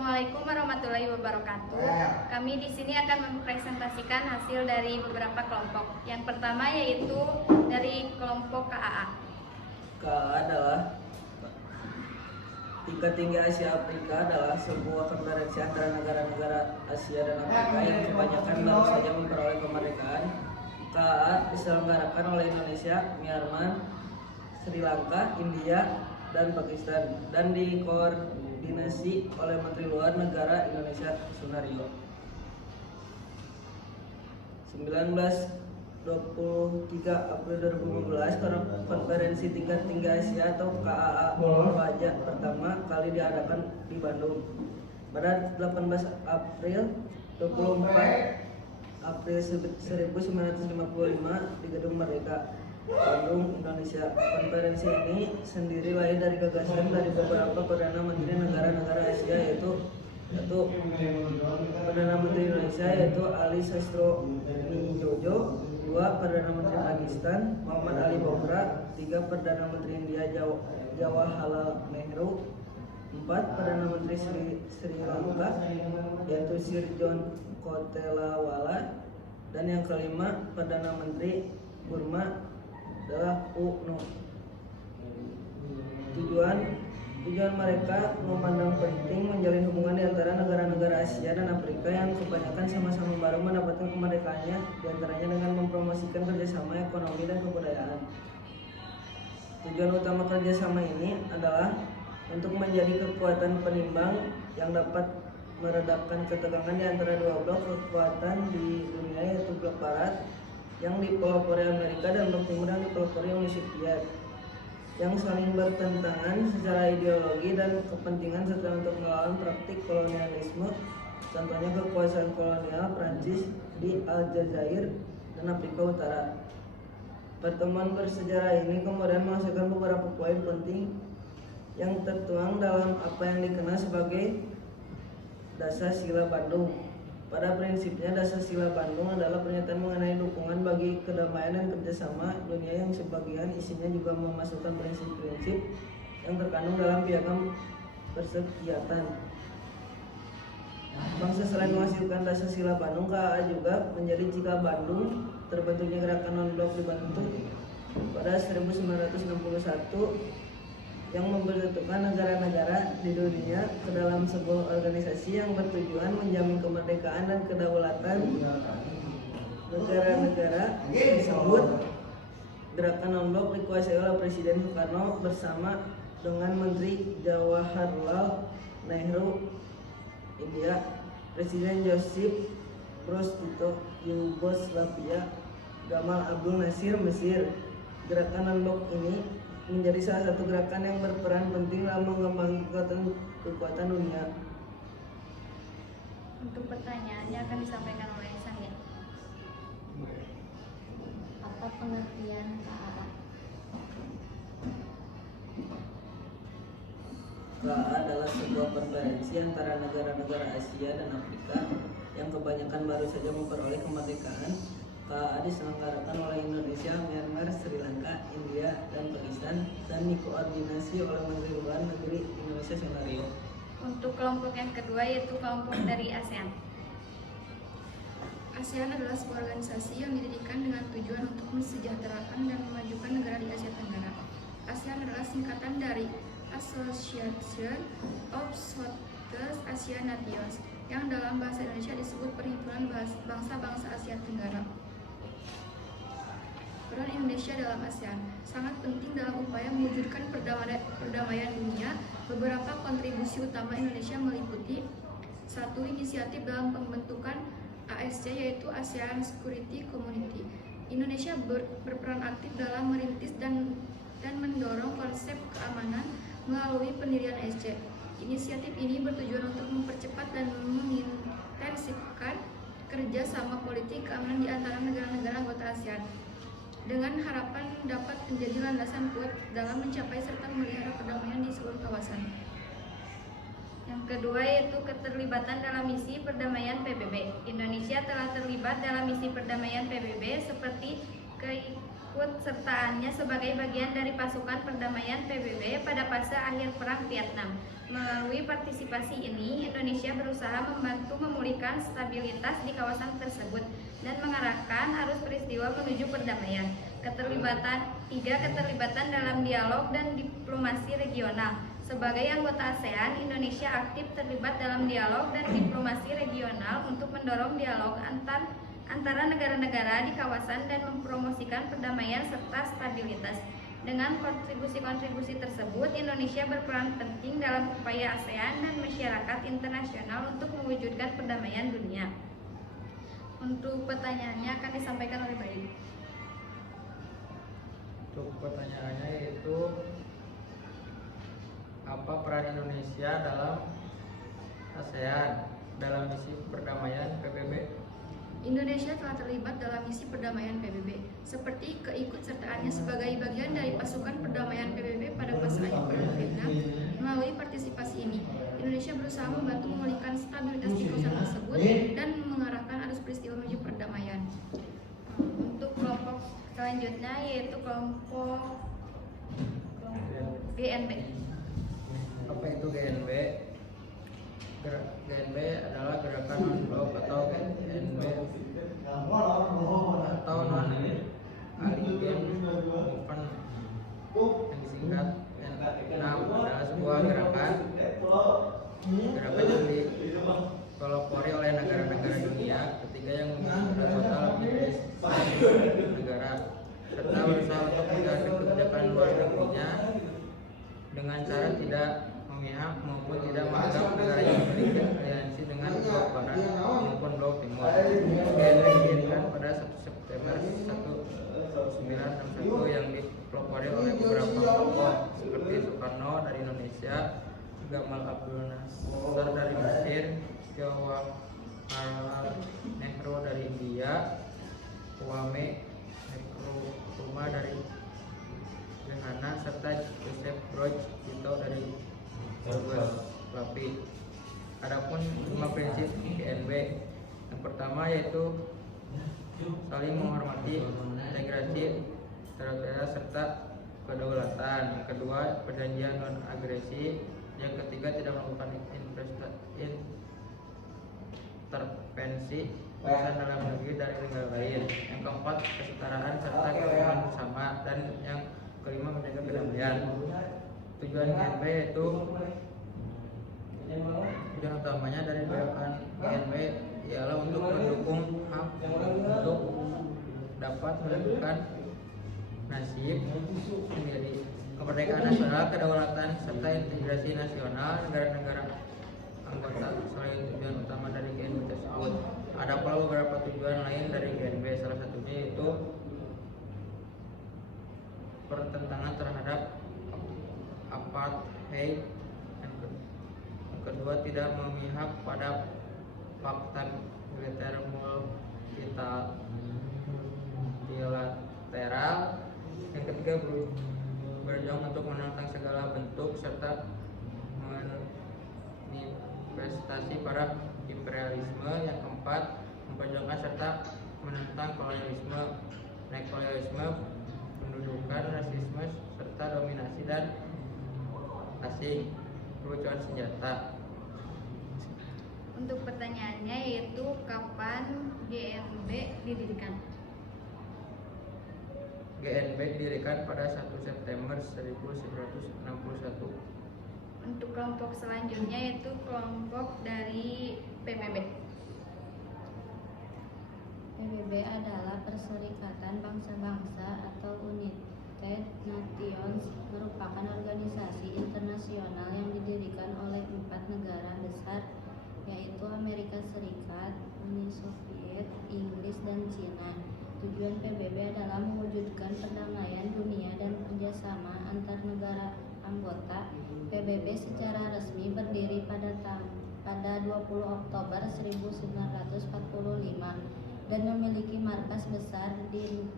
Assalamualaikum warahmatullahi wabarakatuh. Kami di sini akan mempresentasikan hasil dari beberapa kelompok. Yang pertama yaitu dari kelompok KAA. KAA adalah Tingkat Tinggi Asia Afrika adalah sebuah konferensi antara negara-negara Asia dan Afrika yang kebanyakan baru saja memperoleh kemerdekaan. KAA diselenggarakan oleh Indonesia, Myanmar, Sri Lanka, India, dan Pakistan dan dikoordinasi oleh Menteri Luar Negara Indonesia Sunario. 23 April 2015 konferensi tingkat tinggi Asia atau KAA pajak pertama kali diadakan di Bandung. Pada 18 April 24 April 1955 di Gedung Merdeka, Bandung, Indonesia. Konferensi ini sendiri lahir dari gagasan dari beberapa Perdana Menteri negara-negara Asia yaitu Perdana Menteri Indonesia yaitu Ali Sastro Nijojo, 2 Perdana Menteri Pakistan Muhammad Ali Bokra, 3 Perdana Menteri India Jawaharlal Nehru, 4 Perdana Menteri Sri Lanka yaitu Sir John Kotelawala, dan yang kelima Perdana Menteri Burma adalah U Nu. Tujuan mereka memandang penting menjalin hubungan di antara negara-negara Asia dan Afrika yang kebanyakan sama-sama baru mendapatkan kemerdekaannya, diantaranya dengan mempromosikan kerjasama ekonomi dan kebudayaan. Tujuan utama kerjasama ini adalah untuk menjadi kekuatan penimbang yang dapat meredakan ketegangan di antara dua blok kekuatan di dunia, yaitu blok Barat yang dipelopori Amerika dan blok Timur yang dipelopori Uni Soviet, yang saling bertentangan secara ideologi dan kepentingan serta untuk melawan praktik kolonialisme, contohnya kekuasaan kolonial Prancis di Aljazair dan Afrika Utara. Pertemuan bersejarah ini kemudian menghasilkan beberapa poin penting yang tertuang dalam apa yang dikenal sebagai Dasar Sila Bandung. Pada prinsipnya, Dasar Sila Bandung adalah pernyataan mengenai dukungan bagi kedamaian dan kerjasama dunia yang sebagian isinya juga memasukkan prinsip-prinsip yang terkandung dalam piagam persekutuan bangsa. Selain menghasilkan Dasar Sila Bandung, KAA juga menjadi cikal Bandung terbentuknya gerakan non-blok dibentuk pada 1961 yang membentukkan negara-negara di dunia ke dalam sebuah organisasi yang bertujuan menjamin kemerdekaan dan kedaulatan negara-negara tersebut. Gerakan non-blok dikuasai oleh Presiden Soekarno bersama dengan Menteri Jawaharlal Nehru India, Presiden Josip Broz Tito Yugoslavia, Gamal Abdul Nasir Mesir. Gerakan non-blok ini menjadi salah satu gerakan yang berperan penting dalam mengembangkan kekuatan dunia. Untuk pertanyaannya akan disampaikan oleh Sania. Apa pengertian KAA? KAA adalah sebuah konferensi antara negara-negara Asia dan Afrika yang kebanyakan baru saja memperoleh kemerdekaan. KAA diselenggarakan oleh Indonesia, Myanmar, Sri Lanka, India, dan Pakistan dan dikoordinasi oleh Menteri Luar Negeri Indonesia Sunario. Untuk kelompok yang kedua yaitu kelompok dari ASEAN. ASEAN adalah sebuah organisasi yang didirikan dengan tujuan untuk mensejahterakan dan memajukan negara di Asia Tenggara. ASEAN adalah singkatan dari Association of Southeast Asian Nations, yang dalam bahasa Indonesia disebut Perhimpunan Bangsa-Bangsa Asia Tenggara. Peran Indonesia dalam ASEAN sangat penting dalam upaya mewujudkan perdamaian dunia. Beberapa kontribusi utama Indonesia meliputi: 1. Inisiatif dalam pembentukan ASC yaitu ASEAN Security Community. Indonesia berperan aktif dalam merintis dan mendorong konsep keamanan melalui pendirian ASC. Inisiatif ini bertujuan untuk mempercepat dan mengintensifkan kerja sama politik keamanan di antara negara-negara anggota ASEAN, dengan harapan dapat menjadi landasan kuat dalam mencapai serta memelihara perdamaian di seluruh kawasan. Yang kedua yaitu keterlibatan dalam misi perdamaian PBB. Indonesia telah terlibat dalam misi perdamaian PBB seperti keikutsertaannya sebagai bagian dari pasukan perdamaian PBB pada fase akhir Perang Vietnam. Melalui partisipasi ini, Indonesia berusaha membantu memulihkan stabilitas di kawasan tersebut dan mengarahkan arus peristiwa menuju perdamaian. Keterlibatan dalam dialog dan diplomasi regional. Sebagai anggota ASEAN, Indonesia aktif terlibat dalam dialog dan diplomasi regional untuk mendorong dialog antara negara-negara di kawasan dan mempromosikan perdamaian serta stabilitas. Dengan kontribusi-kontribusi tersebut, Indonesia berperan penting dalam upaya ASEAN dan masyarakat internasional untuk mewujudkan perdamaian dunia. Untuk pertanyaannya akan disampaikan oleh Bayu. Untuk pertanyaannya yaitu apa peran Indonesia dalam ASEAN dalam misi perdamaian PBB? Indonesia telah terlibat dalam misi perdamaian PBB, seperti keikutsertaannya sebagai bagian dari pasukan perdamaian PBB pada fase akhir Perang Vietnam. Melalui partisipasi ini, Indonesia berusaha membantu memulihkan stabilitas di kawasan tersebut dan mengarahkan arus peristiwa menuju perdamaian. Untuk kelompok selanjutnya yaitu kelompok GNB. Apa itu GNB? GNB adalah gerakan non-blok atau GNB atau non-aligned movement yang disingkat N6 adalah sebuah gerakan yang dipelopori oleh negara-negara dunia ketiga yang memiliki total lebih dari 100 negara serta berusaha untuk menjalankan kebijakan luar negerinya dengan cara tidak memihak maupun tidak menganggap negara yang memiliki aliansi dengan blok barat maupun blok timur. GNB didirikan pada 1 September 1961 yang dipelopori oleh beberapa tokoh seperti Soekarno dari Indonesia, Gamal Abdul Nasser dari Mesir, Jawaharlal Nehru dari India, Kwame Nkrumah dari Ghana serta Joseph Broz Tito dari Yugoslavia. Adapun 5 prinsip GNB, yang pertama yaitu saling menghormati, integrasi teritorial serta kedaulatan. Yang kedua, perjanjian non agresi. Yang ketiga, tidak melakukan intervensi urusan dalam negeri dari negara lain. Yang keempat, kesetaraan serta keamanan bersama. Dan yang kelima, menjaga perdamaian. Tujuan GNB yaitu tujuan utamanya dari gerakan GNB ialah untuk mendukung hak untuk dapat menentukan nasib sendiri, kemerdekaan nasional, kedaulatan serta integrasi nasional negara-negara anggota selain tujuan utama dari GNB tersebut. Ada pula beberapa tujuan lain dari GNB, salah satunya yaitu pertentangan terhadap apartheid. Yang kedua, tidak memihak pada fakta militer multilateral. Yang ketiga, berjuang untuk menentang segala bentuk serta manifestasi para imperialisme. Yang keempat, memperjuangkan serta menentang kolonialisme, neokolonialisme, pendudukan, rasisme serta dominasi dan asing, perpecahan senjata. Untuk pertanyaannya yaitu kapan GNB didirikan? GNB didirikan pada 1 September 1961. Untuk kelompok selanjutnya yaitu kelompok dari PBB. PBB adalah Perserikatan Bangsa-Bangsa atau United Nations, merupakan organisasi internasional yang didirikan oleh 4 negara besar, yaitu Amerika Serikat, Uni Soviet, Inggris, dan Cina. Tujuan PBB adalah mewujudkan perdamaian dunia dan kerjasama antar negara anggota. PBB secara resmi berdiri pada 20 Oktober 1945 dan memiliki markas besar di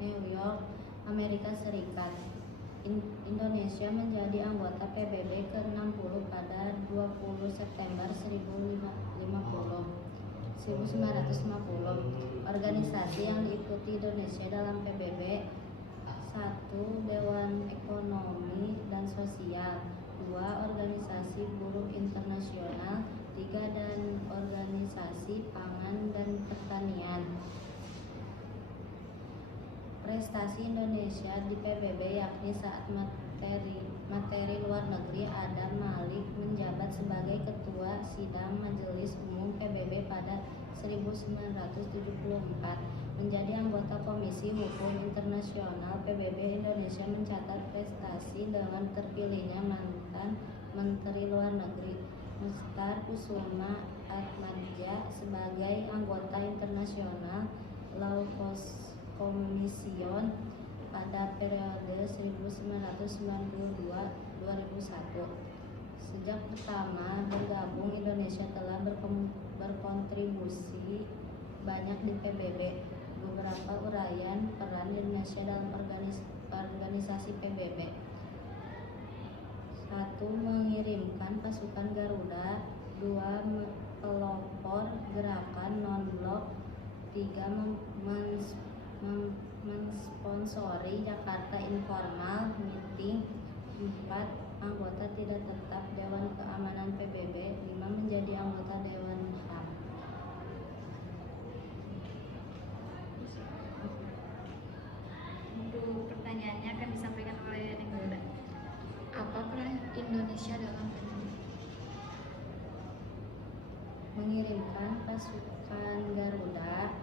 New York, Amerika Serikat. Indonesia menjadi anggota PBB ke-60 pada 20 September 1950. 1950. Organisasi yang diikuti Indonesia dalam PBB: 1. Dewan Ekonomi dan Sosial, 2. Organisasi Buruh Internasional, 3. dan Organisasi Pangan dan Pertanian. Prestasi Indonesia di PBB yakni saat materi luar negeri, Adam Malik menjabat sebagai Ketua Sidang Majelis Umum PBB pada 1974. Menjadi anggota Komisi Hukum Internasional PBB, Indonesia mencatat prestasi dengan terpilihnya mantan Menteri Luar Negeri Mustar Kusuma Atmadja sebagai anggota internasional Law Commission pada periode 1992-2001. Sejak pertama bergabung, Indonesia telah berkontribusi banyak di PBB. Beberapa uraian peran Indonesia dalam organisasi PBB: 1. Mengirimkan pasukan Garuda, 2. Pelopor gerakan non-blok, 3. Mensponsori Jakarta Informal Meeting, 4. Anggota tidak tetap Dewan Keamanan PBB, 5. Menjadi anggota Dewan HAM. Untuk pertanyaannya akan disampaikan oleh Neng Garuda. Apa peran Indonesia dalam PBB? Mengirimkan pasukan Garuda,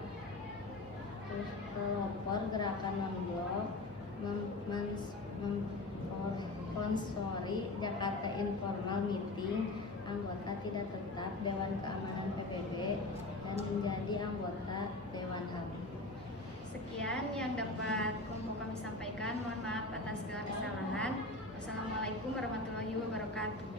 terus pelopor gerakan non-blok, memsponsori Jakarta Informal Meeting, anggota tidak tetap Dewan Keamanan PBB, dan menjadi anggota Dewan HAM. Sekian yang dapat kami sampaikan. Mohon maaf atas segala kesalahan. Wassalamualaikum warahmatullahi wabarakatuh.